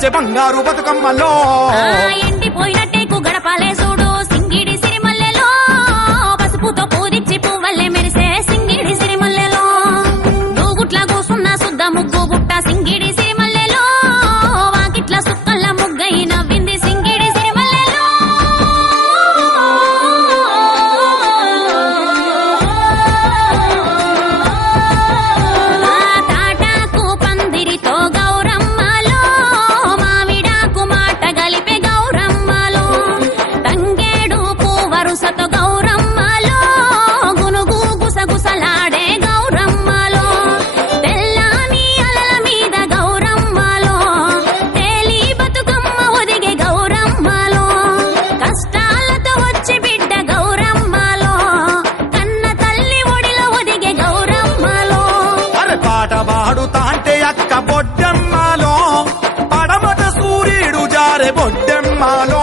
వచ్చే బంగారు బతుకమ్మలో ఎండిపోయినట్టేకు గడపాలే చూడు సింగిడి సిరిమల్లెలో పసుపుతో పూరిచ్చి పువ్వల్లే మెరిసే సింగిడి సిరిమల్లెలో దూగుట్ల కూసున్న సుద్ద ముగ్గు బుట్ట సింగిడి సిరిమల్లెలో వాకిట్ల సుక్కల్ల ముగ్గై నవ్వింది సింగిడి సిరిమల్లెలో తాటాకు పందిరితో గౌరమ్మలో మామిడాకు మాట గలిపే గౌరమ్మలో తంగేడు పూవరుసతో గౌరమ్మలో గునుగు గుసగుసలాడే గౌరమ్మలో తెల్లాని అలల మీద గౌరమ్మలో తేలి బతుకమ్మ ఒదిగే గౌరమ్మలో కష్టాలతో వచ్చి బిడ్డ గౌరమ్మలో కన్న తల్లి ఒడిలో ఒదిగే గౌరమ్మలో అరే పాట పాడుతాంటే అక్క బొడ్డెమ్మలో పడమట సూర్యుడు జారే బొడ్డెమ్మలో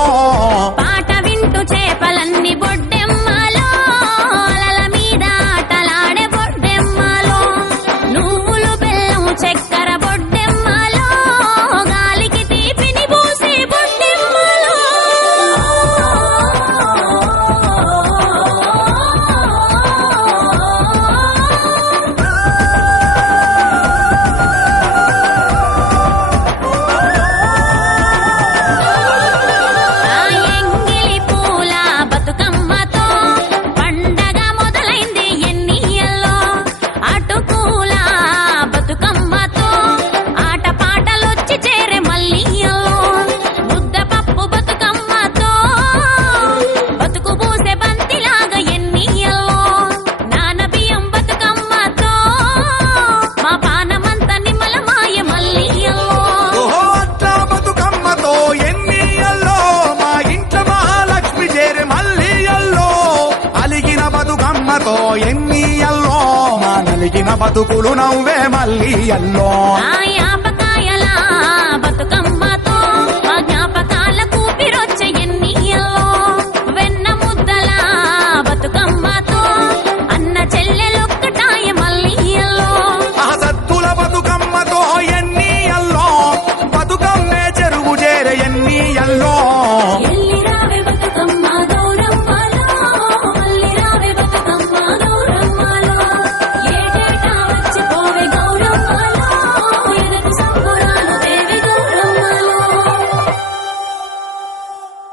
పాట వింటూ చేపలన్నీ బొడ్డెమ్మలో అలల మీద ఆటలాడే బొడ్డెమ్మలో నువ్వులు బెల్లం చక్కెర బొడ్డెమ్మలో గాలికి తీపిని పూసి బొడ్డెమ్మలో ఆ ఎంగిలి పూల బతుకమ్మతో పండగ మొదలైంది ఎన్నియల్లో అటుకూల బతుకమ్మతో ఆట పాటలొచ్చి చేరే మల్లియల్లో ముద్దపప్పు బతుకమ్మతో బతుకు పూసే బంతిలాగా ఎన్నియల్లో నానబియ్యం బతుకమ్మతో మా పానమంత నిమ్మలమాయ మల్లియల్లో ఓహో అట్లా బతుకమ్మతో ఎన్నియల్లో మా ఇంట్లో మహాలక్ష్మి చేరే మల్లియల్లో అలిగిన బతుకమ్మతో ఎన్నియల్లో మా నలిగిన బతుకులు నవ్వే మల్లియల్లో ఆ యాప